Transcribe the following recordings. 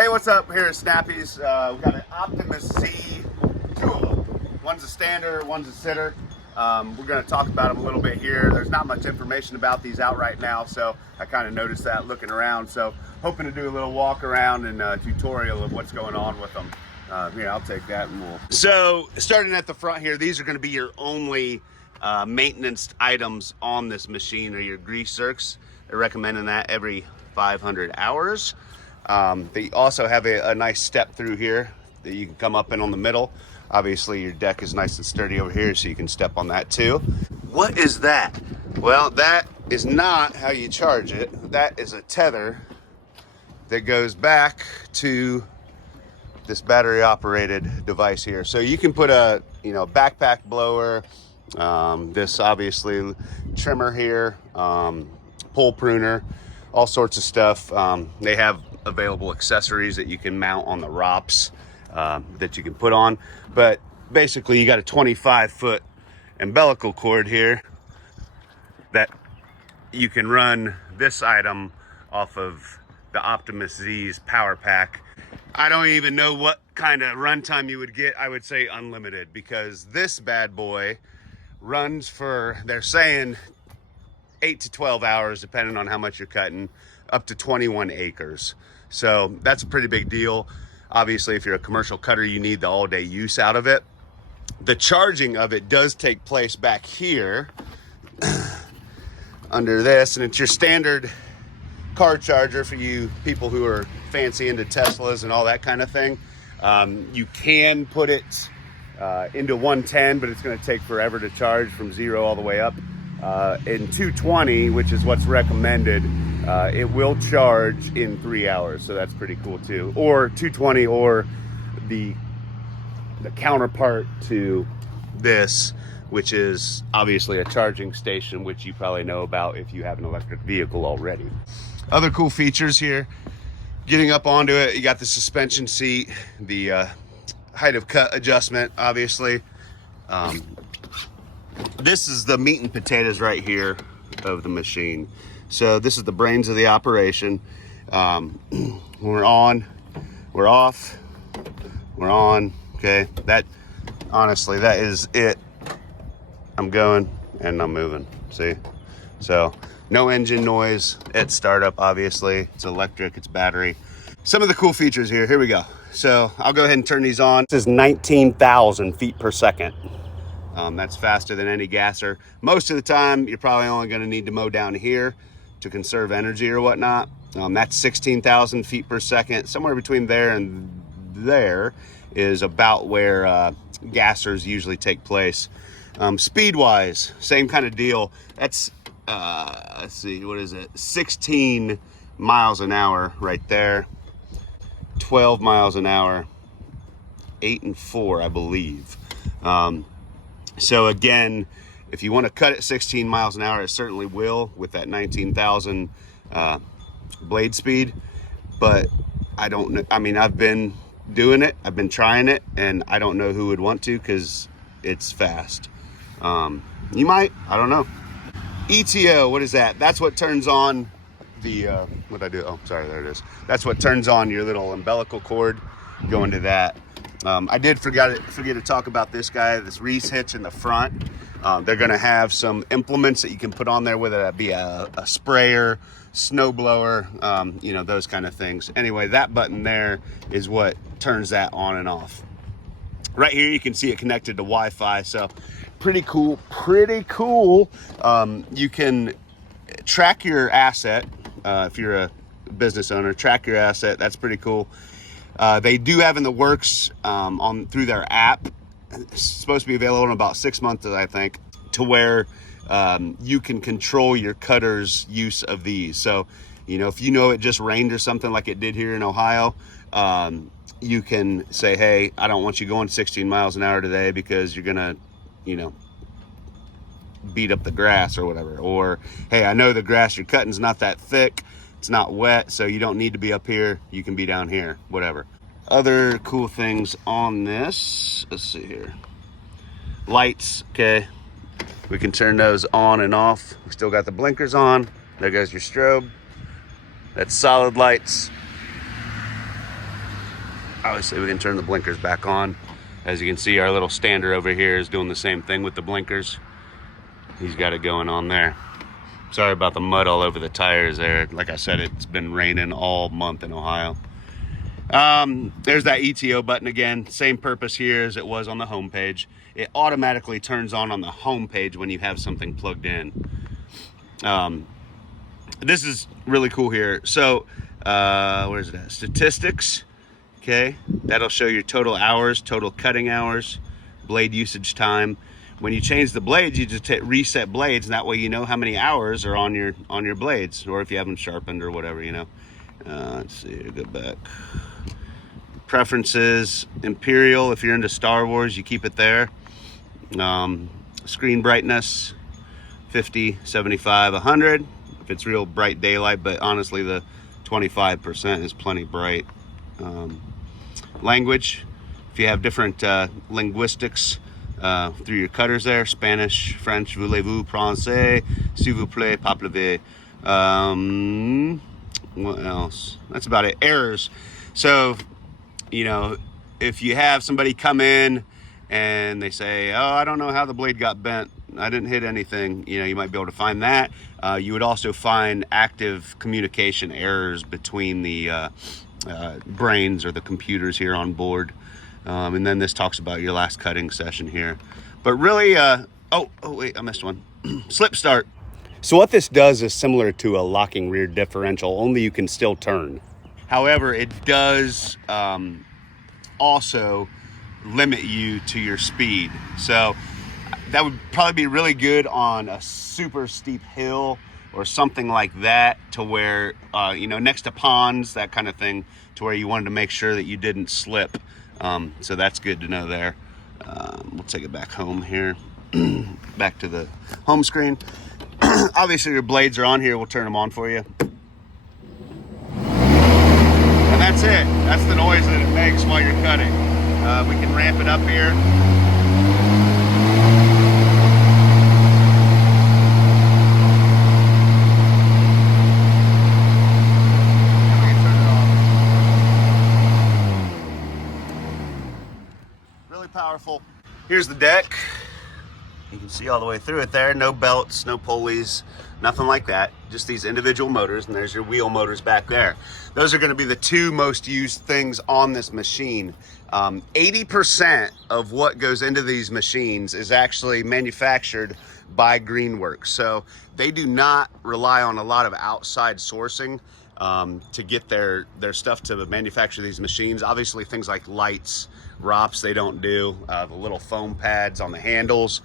Hey, what's up? Here at Snappys. We've got an Optimus Z, two of them. One's a stander, one's a sitter. We're going to talk about them a little bit here. There's not much information about these out right now, so I kind of noticed that looking around. So hoping to do a little walk around and tutorial of what's going on with them. Here, I'll take that and we'll... So starting at the front here, these are going to be your only maintenance items on this machine are your grease zerks. They're recommending that every 500 hours. They also have a nice step through here that you can come up in on the middle. Obviously your deck is nice and sturdy over here, so you can step on that too. What is that? Well, that is not how you charge it. That is a tether that goes back to this battery operated device here. So you can put a backpack blower, this obviously trimmer here, pole pruner, all sorts of stuff. They have available accessories that you can mount on the ROPS that you can put on. But basically you got a 25-foot umbilical cord here that you can run this item off of the Optimus Z's power pack. I don't even know what kind of runtime you would get. I would say unlimited, because this bad boy runs for, they're saying 8 to 12 hours, depending on how much you're cutting, up to 21 acres. So that's a pretty big deal. Obviously, if you're a commercial cutter, you need the all-day use out of it. The charging of it does take place back here under this, and it's your standard car charger for you people who are fancy into Teslas and all that kind of thing. You can put it into 110, but it's going to take forever to charge from 0 all the way up. In 220, which is what's recommended, it will charge in 3 hours, so that's pretty cool too. Or 220, or the counterpart to this, which is obviously a charging station, which you probably know about if you have an electric vehicle already. Other cool features here, getting up onto it, you got the suspension seat, the height of cut adjustment, obviously. This is the meat and potatoes right here of the machine. So this is the brains of the operation. We're on, we're off, we're on. Okay, that honestly, that is it. I'm going and I'm moving. See? So no engine noise at startup, obviously. It's electric, it's battery. Some of the cool features here we go. So I'll go ahead and turn these on. This is 19,000 feet per second. That's faster than any gasser. Most of the time, you're probably only going to need to mow down here to conserve energy or whatnot. That's 16,000 feet per second. Somewhere between there and there is about where gassers usually take place. Speed-wise, same kind of deal. That's, let's see, what is it? 16 miles an hour right there. 12 miles an hour. 8 and 4, I believe. So again, if you want to cut at 16 miles an hour, it certainly will with that 19,000 blade speed. But I don't know. I mean, I've been doing it. I've been trying it, and I don't know who would want to, because it's fast. You might. I don't know. ETO, what is that? That's what turns on the, what'd I do? Oh, sorry, there it is. That's what turns on your little umbilical cord. Go into that. I did forget to talk about this guy, this Reese hitch in the front. They're going to have some implements that you can put on there, whether that be a sprayer, snow blower, those kind of things. Anyway, that button there is what turns that on and off. Right here, you can see it connected to Wi-Fi. So pretty cool, pretty cool. You can track your asset. If you're a business owner, track your asset. That's pretty cool. They do have in the works through their app. It's supposed to be available in about 6 months, I think, to where you can control your cutter's use of these. So, if it just rained or something like it did here in Ohio, you can say, hey, I don't want you going 16 miles an hour today because you're gonna, beat up the grass or whatever. Or, hey, I know the grass you're cutting is not that thick. It's not wet, so you don't need to be up here. You can be down here, whatever. Other cool things on this, let's see here. Lights, okay. We can turn those on and off. We still got the blinkers on. There goes your strobe. That's solid lights. Obviously we can turn the blinkers back on. As you can see, our little stander over here is doing the same thing with the blinkers. He's got it going on there. Sorry about the mud all over the tires there. Like I said, it's been raining all month in Ohio. There's that ETO button again. Same purpose here as it was on the home page. It automatically turns on the home page when you have something plugged in. This is really cool here. So, where's it at? Statistics. Okay, that'll show your total hours, total cutting hours, blade usage time. When you change the blades, you just hit reset blades, and that way you know how many hours are on your blades, or if you have them sharpened or whatever, you know. Let's see, go back. Preferences, Imperial. If you're into Star Wars, you keep it there. Screen brightness, 50, 75, 100. If it's real bright daylight, but honestly, the 25% is plenty bright. Language, if you have different linguistics through your cutters there, Spanish, French, voulez-vous, français, s'il vous plaît, parlez. What else? That's about it. Errors. So, you know, if you have somebody come in and they say, oh, I don't know how the blade got bent, I didn't hit anything, you know, you might be able to find that. You would also find active communication errors between the brains or the computers here on board. And then this talks about your last cutting session here. But really, oh wait, I missed one. Slip start. So what this does is similar to a locking rear differential, only you can still turn. However, it does also limit you to your speed. So that would probably be really good on a super steep hill or something like that, to where, you know, next to ponds, that kind of thing, to where you wanted to make sure that you didn't slip. So that's good to know there. We'll take it back home here, back to the home screen. Obviously your blades are on here. We'll turn them on for you. And that's it. That's the noise that it makes while you're cutting. We can ramp it up here. Powerful. Here's the deck. You can see all the way through it there. No belts, no pulleys, nothing like that. Just these individual motors, and there's your wheel motors back there. Those are going to be the two most used things on this machine. 80% of what goes into these machines is actually manufactured by Greenworks. So they do not rely on a lot of outside sourcing to get their stuff to manufacture these machines. Obviously things like lights, ROPS, they don't do, the little foam pads on the handles.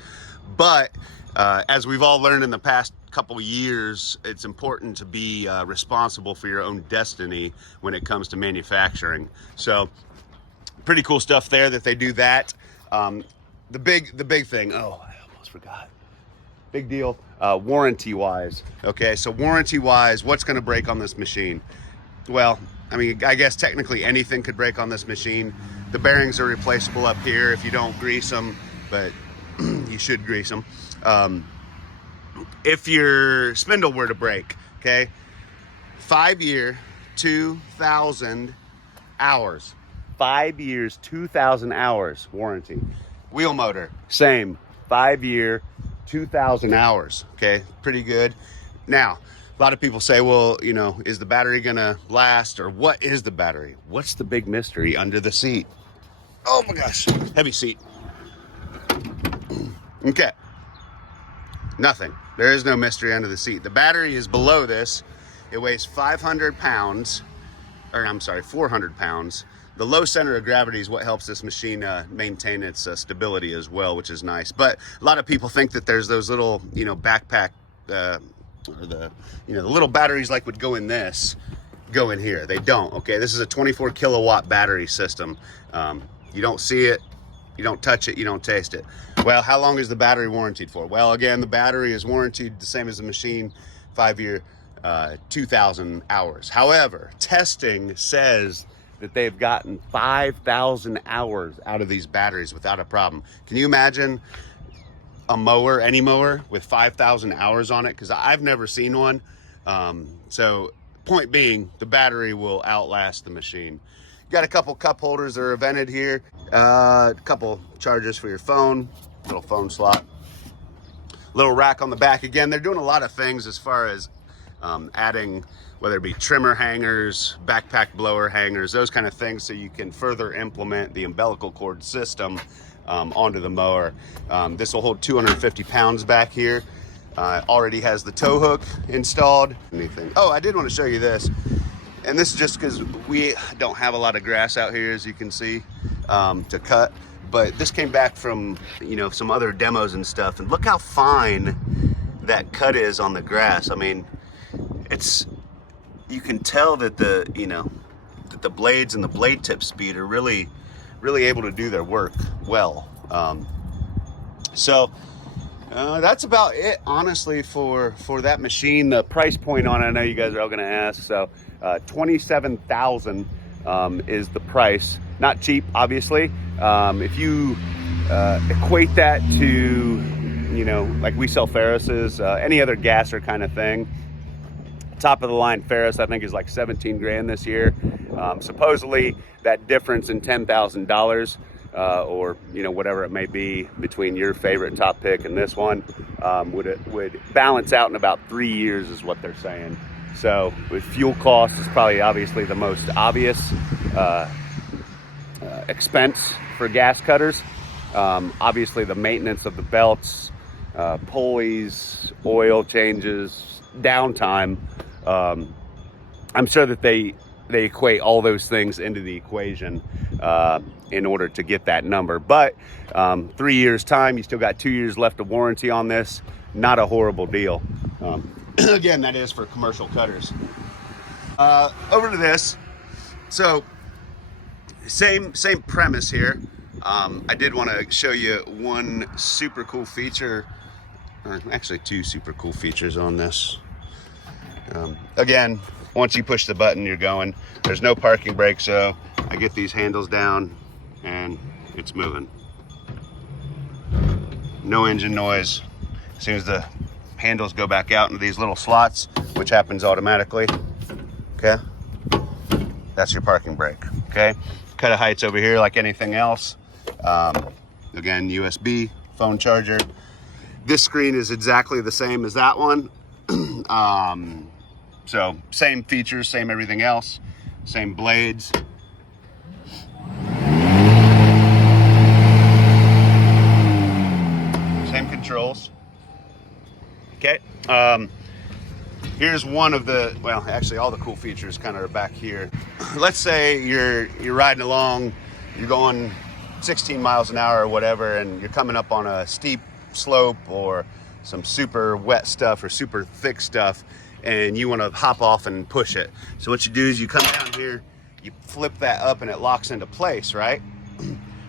But as we've all learned in the past couple of years, it's important to be responsible for your own destiny when it comes to manufacturing. So pretty cool stuff there that they do that. The big thing, oh, I almost forgot. Big deal, warranty wise. Okay, so warranty wise, what's gonna break on this machine? Well, I mean, I guess technically anything could break on this machine. The bearings are replaceable up here if you don't grease them, but you should grease them. If your spindle were to break, okay, 5-year, 2,000 hours. 5 years, 2,000 hours warranty. Wheel motor, same, 5-year, 2,000 hours, okay, pretty good. Now, a lot of people say, well, you know, is the battery gonna last, or what is the battery? What's the big mystery under the seat? Oh my gosh, heavy seat. Okay, nothing. There is no mystery under the seat. The battery is below this. It weighs 500 pounds, or I'm sorry, 400 pounds. The low center of gravity is what helps this machine maintain its stability as well, which is nice. But a lot of people think that there's those little, you know, backpack, or the, you know, the little batteries like would go in this, go in here. They don't, okay? This is a 24 kilowatt battery system. You don't see it, you don't touch it, you don't taste it. Well, how long is the battery warranted for? Well, again, the battery is warranted the same as the machine, 5-year, 2,000 hours. However, testing says that they've gotten 5,000 hours out of these batteries without a problem. Can you imagine a mower, any mower, with 5,000 hours on it? Because I've never seen one. So point being, the battery will outlast the machine. Got a couple cup holders that are vented here, a couple chargers for your phone, little phone slot, little rack on the back. Again, they're doing a lot of things as far as adding, whether it be trimmer hangers, backpack blower hangers, those kind of things, so you can further implement the umbilical cord system onto the mower. This will hold 250 pounds back here. Already has the tow hook installed. Anything. Oh, I did want to show you this. And this is just because we don't have a lot of grass out here, as you can see, to cut. But this came back from, you know, some other demos and stuff. And look how fine that cut is on the grass. I mean, you can tell that the, you know, that the blades and the blade tip speed are really able to do their work well. That's about it, honestly, for that machine. The price point on it, I know you guys are all gonna ask. So $27,000 is the price. Not cheap, obviously. If you equate that to, you know, like we sell Ferris's, any other gasser kind of thing, top of the line Ferris, I think, is like 17 grand this year. Supposedly that difference in $10,000, or, you know, whatever it may be between your favorite top pick and this one, would balance out in about 3 years, is what they're saying. So with fuel costs, is probably obviously the most obvious expense for gas cutters. Obviously the maintenance of the belts, pulleys, oil changes, downtime. I'm sure that they equate all those things into the equation in order to get that number. But 3 years time, you still got 2 years left of warranty on this. Not a horrible deal. Again, that is for commercial cutters. Over to this. So same premise here. I did want to show you one super cool feature, or actually two super cool features on this. Again, once you push the button, you're going. There's no parking brake, so I get these handles down and it's moving. No engine noise. As soon as the handles go back out into these little slots, which happens automatically, okay? That's your parking brake, okay? Cut of heights over here like anything else. Again, USB, phone charger. This screen is exactly the same as that one. So same features, same everything else, same blades. Same controls. Okay. Here's one of the, well, actually all the cool features kind of are back here. Let's say you're riding along, you're going 16 miles an hour or whatever, and you're coming up on a steep slope or some super wet stuff or super thick stuff, and you want to hop off and push it. So what you do is you come down here, you flip that up, and it locks into place, right?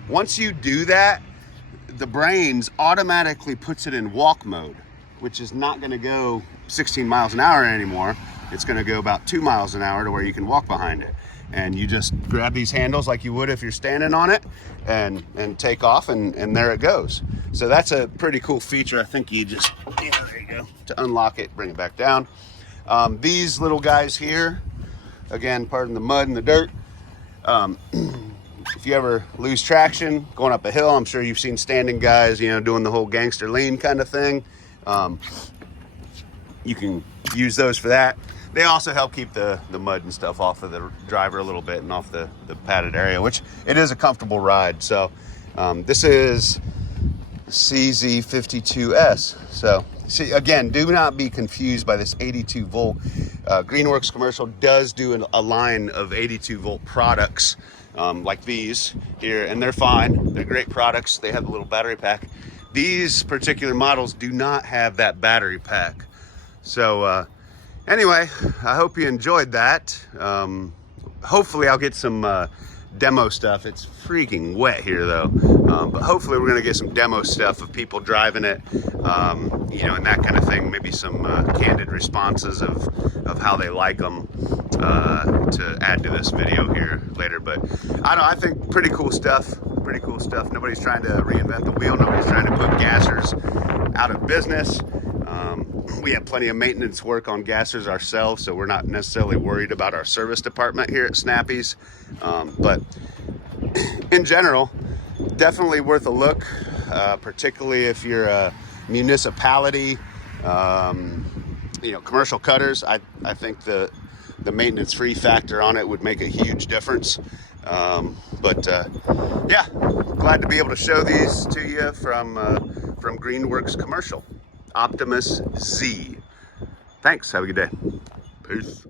Once you do that, the brains automatically puts it in walk mode, which is not going to go 16 miles an hour anymore. It's going to go about 2 miles an hour to where you can walk behind it. And you just grab these handles like you would if you're standing on it, and take off, and there it goes. So that's a pretty cool feature. I think you just, yeah, there you go. To unlock it, bring it back down. These little guys here, again, pardon the mud and the dirt. If you ever lose traction going up a hill, I'm sure you've seen standing guys, you know, doing the whole gangster lean kind of thing. You can use those for that. They also help keep the mud and stuff off of the driver a little bit and off the padded area, which it is a comfortable ride. So this is CZ52S. So see, again, do not be confused by this 82 volt. Greenworks commercial does do a line of 82 volt products like these here, and they're fine. They're great products. They have a little battery pack. These particular models do not have that battery pack. So anyway, I hope you enjoyed that. Hopefully I'll get some demo stuff. It's freaking wet here though. But hopefully we're gonna get some demo stuff of people driving it, you know, and that kind of thing. Maybe some candid responses of how they like them to add to this video here later. But I don't know, I think pretty cool stuff. Pretty cool stuff. Nobody's trying to reinvent the wheel. Nobody's trying to put gassers out of business. We have plenty of maintenance work on gassers ourselves, so we're not necessarily worried about our service department here at Snappys. But in general, definitely worth a look, particularly if you're a municipality, commercial cutters. I think the maintenance-free factor on it would make a huge difference. Yeah, glad to be able to show these to you from Greenworks Commercial. Optimus Z. Thanks. Have a good day. Peace.